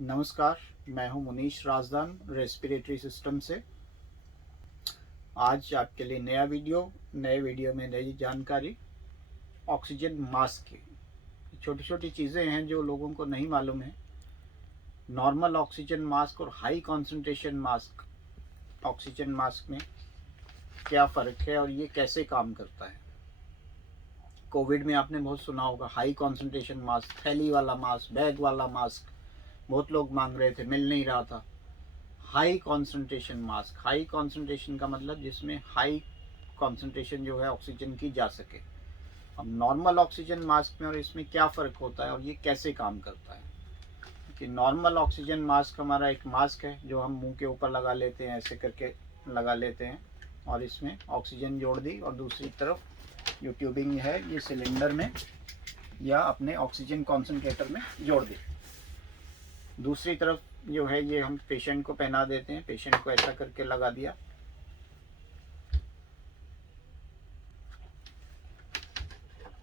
नमस्कार, मैं हूं मुनीश राजदान रेस्पिरेटरी सिस्टम से। आज आपके लिए नए वीडियो में नई जानकारी ऑक्सीजन मास्क की। छोटी छोटी चीज़ें हैं जो लोगों को नहीं मालूम है। नॉर्मल ऑक्सीजन मास्क और high concentration mask oxygen mask में क्या फ़र्क है और ये कैसे काम करता है। कोविड में आपने बहुत सुना होगा, हाई कंसंट्रेशन मास्क, थैली वाला मास्क, बैग वाला मास्क बहुत लोग मांग रहे थे, मिल नहीं रहा था। High concentration mask, high concentration का मतलब जिसमें हाई कंसंट्रेशन जो है ऑक्सीजन की जा सके। अब नॉर्मल ऑक्सीजन मास्क में और इसमें क्या फ़र्क होता है और ये कैसे काम करता है कि नॉर्मल ऑक्सीजन मास्क हमारा एक मास्क है जो हम मुंह के ऊपर लगा लेते हैं, ऐसे करके लगा लेते हैं और इसमें ऑक्सीजन जोड़ दी और दूसरी तरफ जो ट्यूबिंग है ये सिलेंडर में या अपने ऑक्सीजन कॉन्सनट्रेटर में जोड़ दी। दूसरी तरफ जो है ये हम पेशेंट को पहना देते हैं, पेशेंट को ऐसा करके लगा दिया।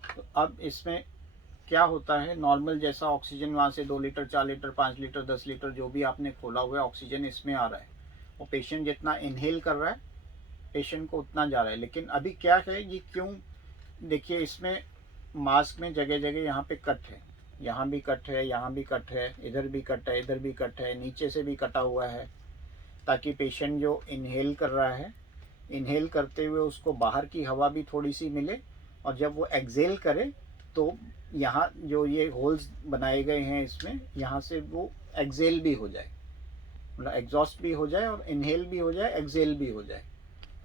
तो अब इसमें क्या होता है, नॉर्मल जैसा ऑक्सीजन वहाँ से 2 लीटर 4 लीटर 5 लीटर 10 लीटर जो भी आपने खोला हुआ है ऑक्सीजन इसमें आ रहा है और पेशेंट जितना इनहेल कर रहा है पेशेंट को उतना जा रहा है। लेकिन अभी क्या है, ये क्यों, देखिए इसमें मास्क में जगह जगह यहाँ पे कट है, यहाँ भी कट है, यहाँ भी कट है, इधर भी कट है, इधर भी कट है, नीचे से भी कटा हुआ है, ताकि पेशेंट जो इनहेल कर रहा है इनहेल करते हुए उसको बाहर की हवा भी थोड़ी सी मिले और जब वो एक्सेल करे तो यहाँ जो ये होल्स बनाए गए हैं इसमें यहाँ से वो एक्सेल भी हो जाए, मतलब एग्जॉस्ट भी हो जाए और इनहेल भी हो जाए, एक्सेल भी हो जाए।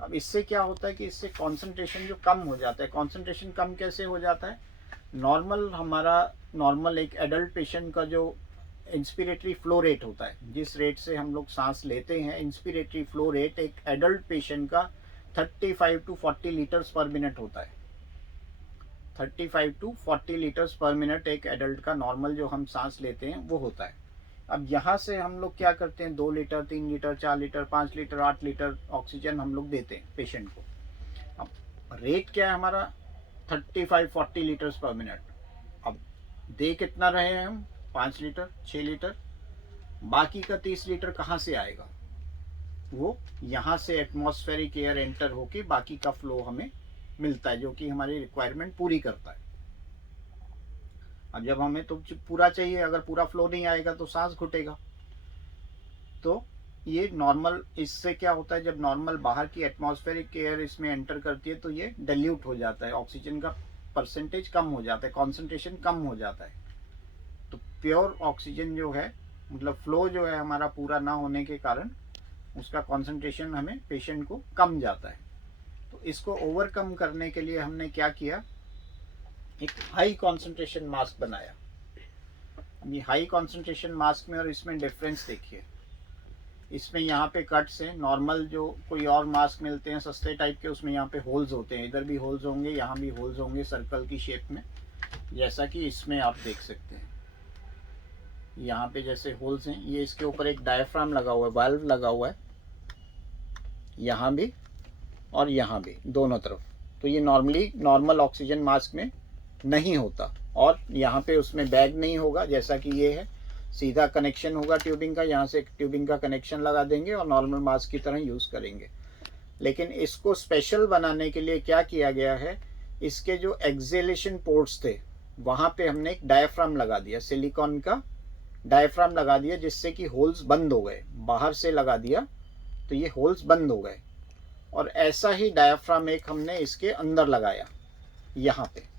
अब इससे क्या होता है कि इससे कॉन्सेंट्रेशन जो कम हो जाता है। कॉन्सेंट्रेशन कम कैसे हो जाता है, नॉर्मल एक एडल्ट पेशेंट का जो इंस्पिरेटरी फ्लो रेट होता है, जिस रेट से हम लोग सांस लेते हैं, इंस्पिरेटरी फ्लो रेट एक एडल्ट पेशेंट का 35 टू 40 लीटर्स पर मिनट होता है। 35 टू 40 लीटर्स पर मिनट एक एडल्ट का नॉर्मल जो हम सांस लेते हैं वो होता है। अब यहाँ से हम लोग क्या करते हैं, 2 litre 3 litre 4 litre 5 litre 8 litre oxygen हम लोग देते हैं पेशेंट को। अब रेट क्या है हमारा, 35-40 लीटर्स पर मिनट। अब दे कितना रहे हैं हम, 5 लीटर 6 लीटर, बाकी का 30 लीटर कहाँ से आएगा, वो यहाँ से एटमॉस्फेरिक एयर एंटर होके बाकी का फ्लो हमें मिलता है जो कि हमारी रिक्वायरमेंट पूरी करता है। अब जब हमें तो पूरा चाहिए, अगर पूरा फ्लो नहीं आएगा तो सांस घुटेगा। तो ये नॉर्मल, इससे क्या होता है, जब नॉर्मल बाहर की एटमॉस्फेरिक एयर इसमें एंटर करती है तो ये डाइल्यूट हो जाता है, ऑक्सीजन का परसेंटेज कम हो जाता है, कॉन्सेंट्रेशन कम हो जाता है। तो प्योर ऑक्सीजन जो है, मतलब फ्लो जो है हमारा पूरा ना होने के कारण उसका कॉन्सेंट्रेशन हमें पेशेंट को कम जाता है। तो इसको ओवरकम करने के लिए हमने क्या किया, एक हाई कॉन्सेंट्रेशन मास्क बनाया। ये हाई कॉन्सेंट्रेशन मास्क में और इसमें डिफरेंस देखिए, इसमें यहाँ पे कट्स हैं। नॉर्मल जो कोई और मास्क मिलते हैं सस्ते टाइप के, उसमें यहाँ पे होल्स होते हैं, इधर भी होल्स होंगे, यहाँ भी होल्स होंगे सर्कल की शेप में, जैसा कि इसमें आप देख सकते हैं। यहाँ पे जैसे होल्स हैं, ये इसके ऊपर एक डायफ्राम लगा हुआ है, वाल्व लगा हुआ है, यहाँ भी और यहाँ भी दोनों तरफ। तो ये नॉर्मल ऑक्सीजन मास्क में नहीं होता और यहाँ पे उसमें बैग नहीं होगा जैसा कि ये है, सीधा कनेक्शन होगा ट्यूबिंग का, यहाँ से ट्यूबिंग का कनेक्शन लगा देंगे और नॉर्मल मास्क की तरह यूज़ करेंगे। लेकिन इसको स्पेशल बनाने के लिए क्या किया गया है, इसके जो एक्सेलेशन पोर्ट्स थे वहाँ पे हमने एक डायफ्राम लगा दिया, सिलिकॉन का डायफ्राम लगा दिया, जिससे कि होल्स बंद हो गए। बाहर से लगा दिया तो ये होल्स बंद हो गए और ऐसा ही डायफ्राम एक हमने इसके अंदर लगाया, यहाँ पे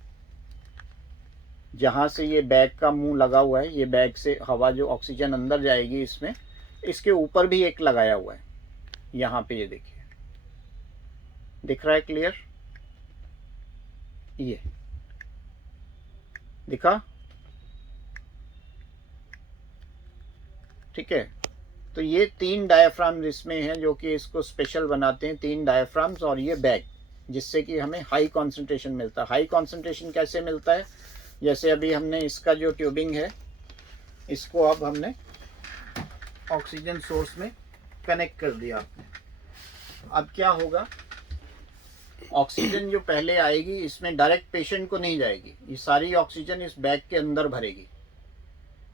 जहाँ से ये बैग का मुंह लगा हुआ है, ये बैग से हवा जो ऑक्सीजन अंदर जाएगी इसमें, इसके ऊपर भी एक लगाया हुआ है यहाँ पे, ये देखिए दिख रहा है क्लियर, ये दिखा, ठीक है। तो ये 3 डायफ्राम इसमें हैं जो कि इसको स्पेशल बनाते हैं, 3 डायफ्राम्स और ये बैग, जिससे कि हमें हाई कॉन्सेंट्रेशन मिलता है। हाई कॉन्सेंट्रेशन कैसे मिलता है, जैसे अभी हमने इसका जो ट्यूबिंग है इसको अब हमने ऑक्सीजन सोर्स में कनेक्ट कर दिया आपने। अब क्या होगा, ऑक्सीजन जो पहले आएगी इसमें डायरेक्ट पेशेंट को नहीं जाएगी, ये सारी ऑक्सीजन इस बैग के अंदर भरेगी।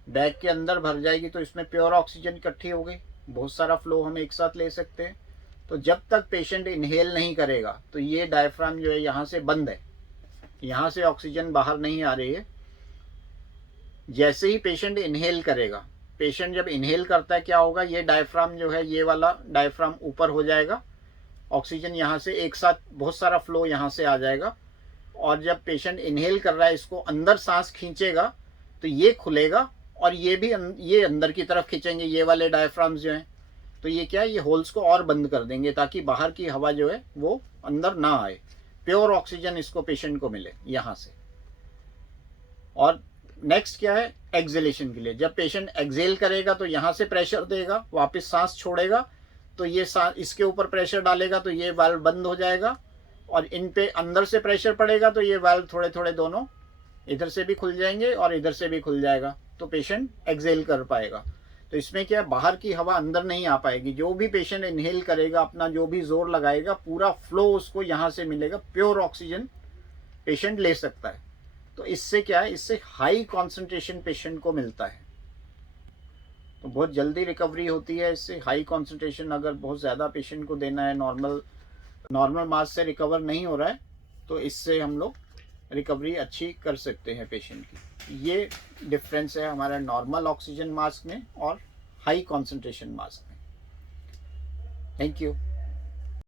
बैग के अंदर भर जाएगी तो इसमें प्योर ऑक्सीजन इकट्ठी हो गई, बहुत सारा फ्लो हम एक साथ ले सकते हैं। तो जब तक पेशेंट इनहेल नहीं करेगा तो ये डायफ्राम जो है यहाँ से बंद है, यहाँ से ऑक्सीजन बाहर नहीं आ रही है। जैसे ही पेशेंट इनहेल करेगा, पेशेंट जब इनहेल करता है क्या होगा, ये डायफ्राम जो है, ये वाला डायफ्राम ऊपर हो जाएगा, ऑक्सीजन यहाँ से एक साथ बहुत सारा फ्लो यहाँ से आ जाएगा। और जब पेशेंट इनहेल कर रहा है, इसको अंदर सांस खींचेगा तो ये खुलेगा और ये भी ये अंदर की तरफ खींचेंगे, ये वाले डायफ्राम्स जो हैं। तो ये क्या है, ये होल्स को और बंद कर देंगे ताकि बाहर की हवा जो है वो अंदर ना आए, प्योर ऑक्सीजन इसको पेशेंट को मिले यहाँ से। और नेक्स्ट क्या है, एक्सेलेशन के लिए जब पेशेंट एक्सेल करेगा तो यहाँ से प्रेशर देगा, वापस सांस छोड़ेगा तो ये इसके ऊपर प्रेशर डालेगा तो ये वाल्व बंद हो जाएगा, और इन पे अंदर से प्रेशर पड़ेगा तो ये वाल्व थोड़े थोड़े दोनों इधर से भी खुल जाएंगे और इधर से भी खुल जाएगा, तो पेशेंट एक्सेल कर पाएगा। तो इसमें क्या है, बाहर की हवा अंदर नहीं आ पाएगी। जो भी पेशेंट इनहेल करेगा, अपना जो भी जोर लगाएगा, पूरा फ्लो उसको यहाँ से मिलेगा, प्योर ऑक्सीजन पेशेंट ले सकता है। तो इससे क्या है, इससे हाई कॉन्सेंट्रेशन पेशेंट को मिलता है, तो बहुत जल्दी रिकवरी होती है इससे। हाई कॉन्सेंट्रेशन अगर बहुत ज़्यादा पेशेंट को देना है, नॉर्मल मास से रिकवर नहीं हो रहा है, तो इससे हम लोग रिकवरी अच्छी कर सकते हैं पेशेंट की। ये डिफरेंस है हमारा नॉर्मल ऑक्सीजन मास्क में और हाई कॉन्सेंट्रेशन मास्क में। Thank you.